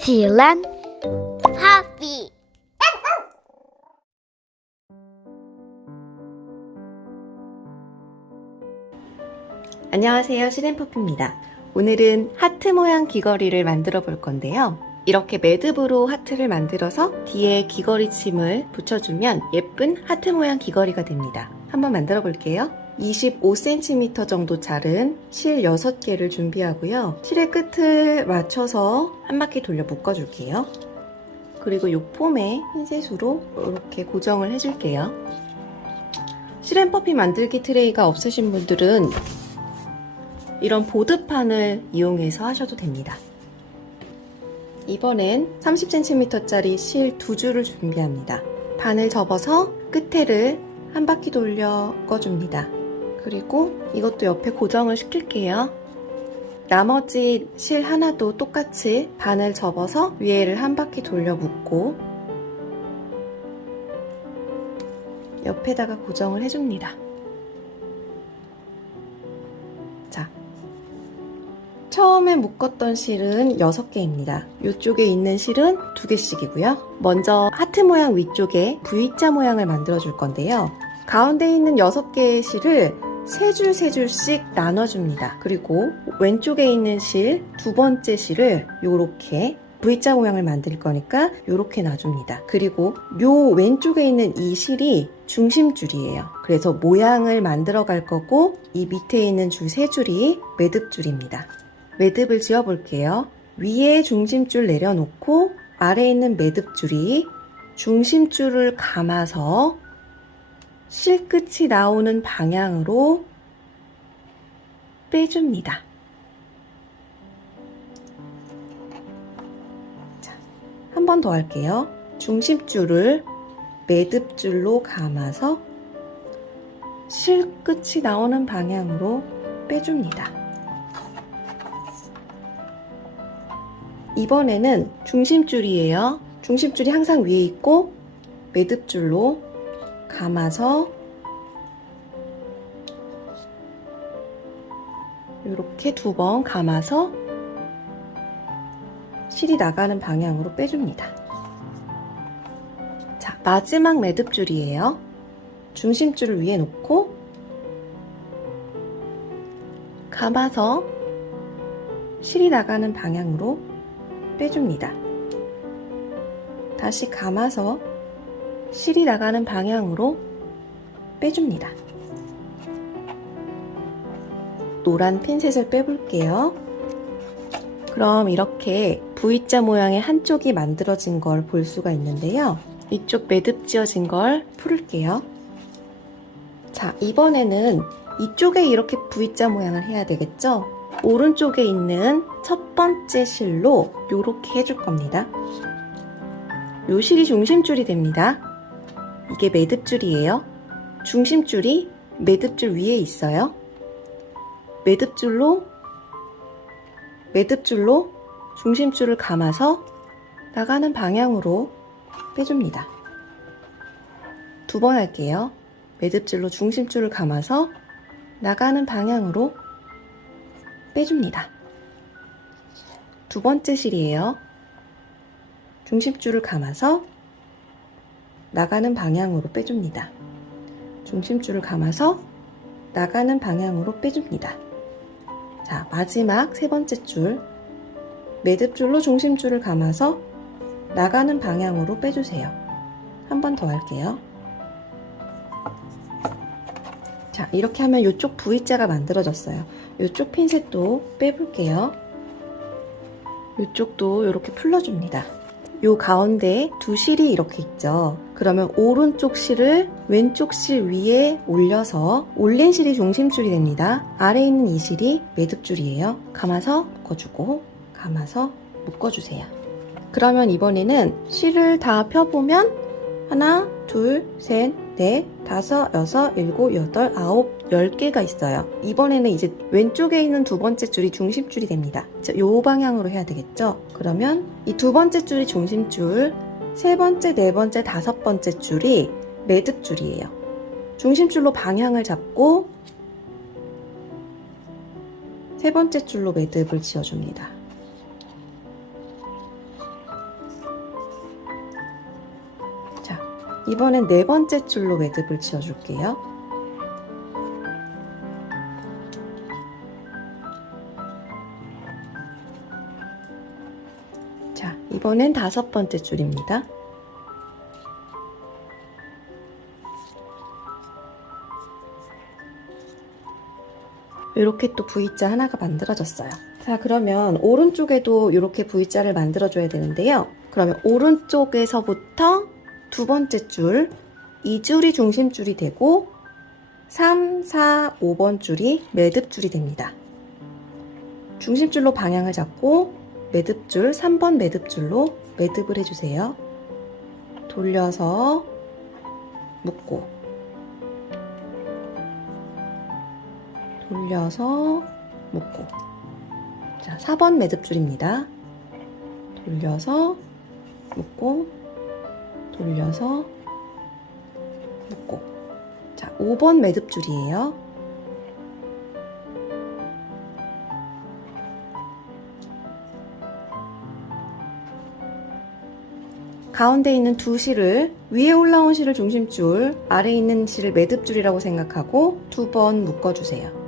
시란 하비. 안녕하세요, 시렌퍼프입니다. 오늘은 하트 모양 귀걸이를 만들어 볼 건데요. 이렇게 매듭으로 하트를 만들어서 뒤에 귀걸이 침을 붙여주면 예쁜 하트 모양 귀걸이가 됩니다. 한번 만들어 볼게요. 25cm 정도 자른 실 6개를 준비하고요. 실의 끝을 맞춰서 한 바퀴 돌려 묶어줄게요. 그리고 이 폼에 핀셋으로 이렇게 고정을 해줄게요. 시렌퍼피 만들기 트레이가 없으신 분들은 이런 보드판을 이용해서 하셔도 됩니다. 이번엔 30cm짜리 실 2줄을 준비합니다. 반을 접어서 끝에를 한 바퀴 돌려 꺼줍니다. 그리고 이것도 옆에 고정을 시킬게요. 나머지 실 하나도 똑같이 반을 접어서 위에를 한 바퀴 돌려 묶고 옆에다가 고정을 해줍니다. 자, 처음에 묶었던 실은 6개입니다. 이쪽에 있는 실은 2개씩이고요. 먼저 하트 모양 위쪽에 V자 모양을 만들어 줄 건데요. 가운데 있는 6개의 실을 3줄 3줄씩 나눠줍니다. 그리고 왼쪽에 있는 실, 2번째 실을 이렇게 V자 모양을 만들 거니까 이렇게 놔줍니다. 그리고 요 왼쪽에 있는 이 실이 중심줄이에요. 그래서 모양을 만들어 갈 거고 이 밑에 있는 줄 3줄이 매듭줄입니다. 매듭을 지어 볼게요. 위에 중심줄 내려놓고 아래에 있는 매듭줄이 중심줄을 감아서 실끝이 나오는 방향으로 빼줍니다. 자, 한 번 더 할게요. 중심줄을 매듭줄로 감아서 실끝이 나오는 방향으로 빼줍니다. 이번에는 중심줄이에요. 중심줄이 항상 위에 있고 매듭줄로 감아서 이렇게 2번 감아서 실이 나가는 방향으로 빼줍니다. 자, 마지막 매듭줄이에요. 중심줄을 위에 놓고 감아서 실이 나가는 방향으로 빼줍니다. 다시 감아서 실이 나가는 방향으로 빼줍니다. 노란 핀셋을 빼볼게요. 그럼 이렇게 V자 모양의 한쪽이 만들어진 걸 볼 수가 있는데요. 이쪽 매듭 지어진 걸 풀을게요. 자, 이번에는 이쪽에 이렇게 V자 모양을 해야 되겠죠? 오른쪽에 있는 첫 번째 실로 이렇게 해줄 겁니다. 요 실이 중심줄이 됩니다. 이게 매듭줄이에요. 중심줄이 매듭줄 위에 있어요. 매듭줄로 중심줄을 감아서 나가는 방향으로 빼줍니다. 2번 할게요. 매듭줄로 중심줄을 감아서 나가는 방향으로 빼줍니다. 2번째 실이에요. 중심줄을 감아서 나가는 방향으로 빼줍니다. 중심줄을 감아서 나가는 방향으로 빼줍니다. 자, 마지막 3번째 줄 매듭줄로 중심줄을 감아서 나가는 방향으로 빼주세요. 한 번 더 할게요. 자, 이렇게 하면 이쪽 V자가 만들어졌어요. 이쪽 핀셋도 빼볼게요. 이쪽도 이렇게 풀러줍니다. 요 가운데 2실이 이렇게 있죠. 그러면 오른쪽 실을 왼쪽 실 위에 올려서 올린 실이 중심줄이 됩니다. 아래에 있는 이 실이 매듭줄이에요. 감아서 묶어주고 감아서 묶어주세요. 그러면 이번에는 실을 다 펴보면 하나, 둘, 셋, 넷, 다섯, 여섯, 일곱, 여덟, 아홉, 10개가 있어요. 이번에는 이제 왼쪽에 있는 2번째 줄이 중심줄이 됩니다. 요 방향으로 해야 되겠죠? 그러면 이 2번째 줄이 중심줄, 3번째, 4번째, 5번째 줄이 매듭줄이에요. 중심줄로 방향을 잡고 3번째 줄로 매듭을 지어줍니다. 이번엔 네 번째 줄로 매듭을 지어줄게요. 자, 이번엔 다섯 번째 줄입니다. 이렇게 또 V자 하나가 만들어졌어요. 자, 그러면 오른쪽에도 이렇게 V자를 만들어줘야 되는데요. 그러면 오른쪽에서부터 두 번째 줄, 이 줄이 중심줄이 되고 3, 4, 5번 줄이 매듭줄이 됩니다. 중심줄로 방향을 잡고 매듭줄, 3번 매듭줄로 매듭을 해주세요. 돌려서 묶고 돌려서 묶고. 자, 4번 매듭줄입니다. 돌려서 묶고 돌려서 묶고. 자, 5번 매듭줄이에요. 가운데 있는 두 실을, 위에 올라온 실을 중심줄, 아래에 있는 실을 매듭줄이라고 생각하고 두 번 묶어주세요.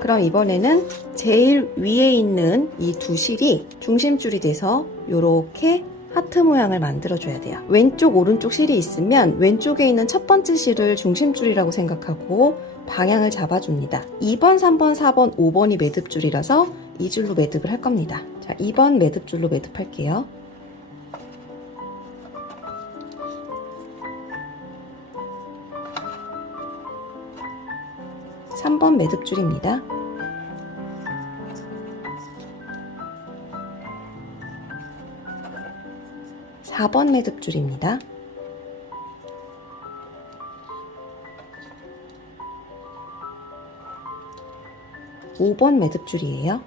그럼 이번에는 제일 위에 있는 이 두 실이 중심줄이 돼서 이렇게 하트 모양을 만들어줘야 돼요. 왼쪽, 오른쪽 실이 있으면 왼쪽에 있는 첫 번째 실을 중심줄이라고 생각하고 방향을 잡아줍니다. 2번, 3번, 4번, 5번이 매듭줄이라서 이 줄로 매듭을 할 겁니다. 자, 2번 매듭줄로 매듭할게요. (3번) 매듭줄입니다. (4번) 매듭줄입니다. (5번) 매듭줄이에요.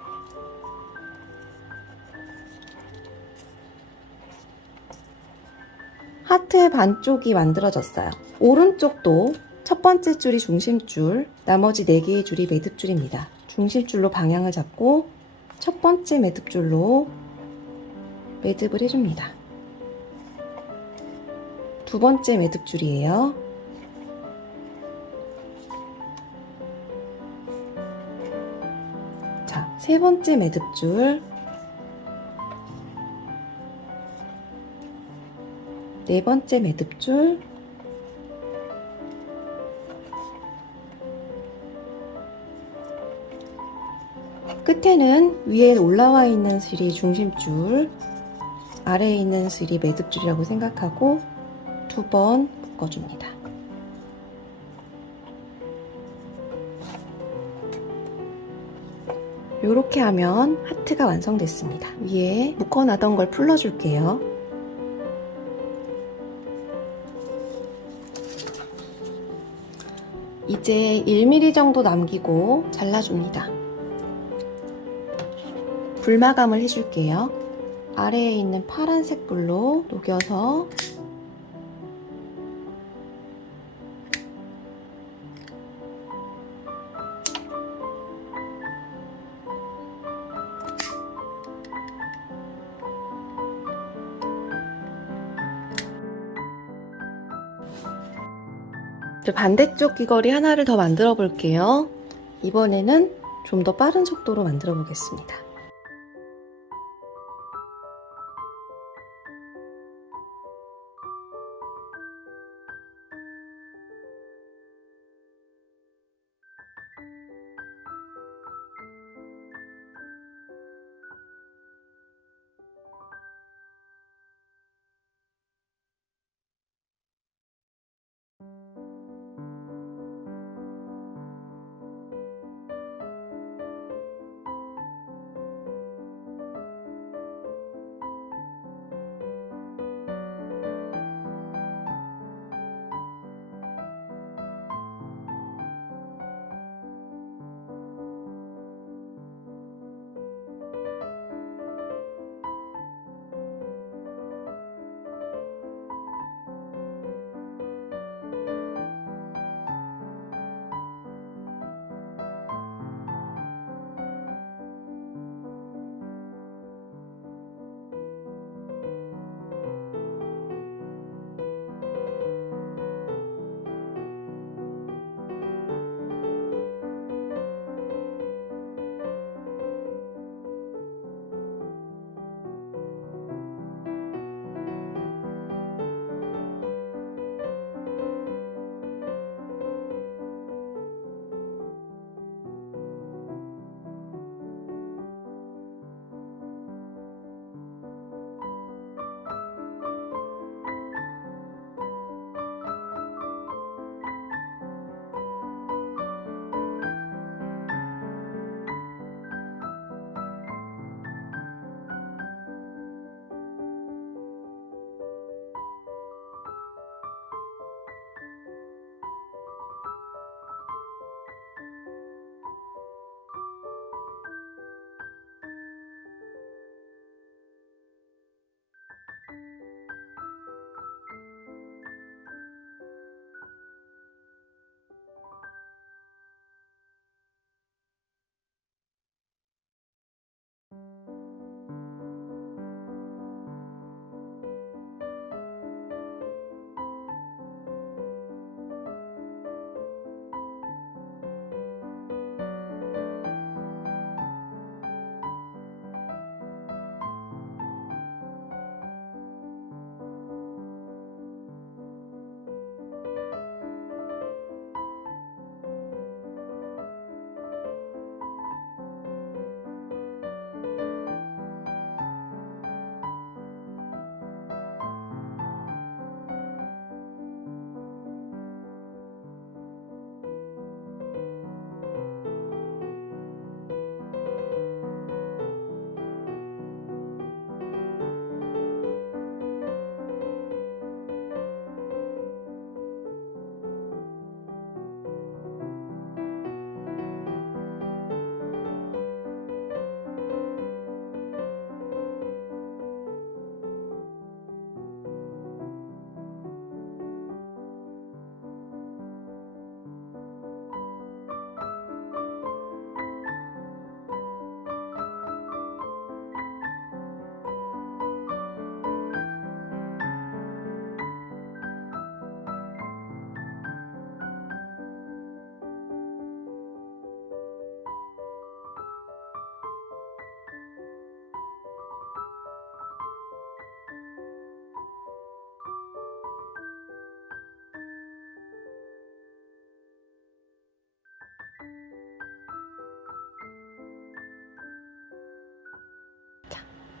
하트의 반쪽이 만들어졌어요. 오른쪽도 첫 번째 줄이 중심줄, 나머지 4개의 줄이 매듭줄입니다. 중심줄로 방향을 잡고 첫 번째 매듭줄로 매듭을 해줍니다. 두 번째 매듭줄이에요. 자, 세 번째 매듭줄, 네 번째 매듭줄, 끝에는 위에 올라와 있는 실이 중심줄, 아래에 있는 실이 매듭줄이라고 생각하고 두 번 묶어줍니다. 이렇게 하면 하트가 완성됐습니다. 위에 묶어놨던 걸 풀러줄게요. 이제 1mm 정도 남기고 잘라줍니다. 불마감을 해줄게요. 아래에 있는 파란색 불로 녹여서 반대쪽 귀걸이 하나를 더 만들어 볼게요. 이번에는 좀 더 빠른 속도로 만들어 보겠습니다.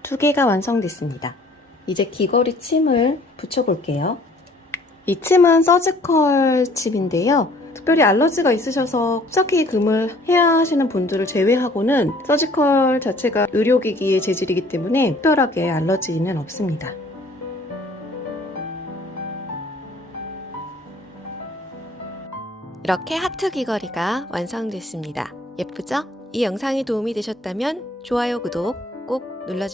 2개가 완성됐습니다. 이제 귀걸이 침을 붙여볼게요. 이 침은 서지컬 침인데요. 특별히 알러지가 있으셔서 흡사기 금을 해야 하시는 분들을 제외하고는 서지컬 자체가 의료기기의 재질이기 때문에 특별하게 알러지는 없습니다. 이렇게 하트 귀걸이가 완성됐습니다. 예쁘죠? 이 영상이 도움이 되셨다면 좋아요, 구독 꼭 눌러주세요.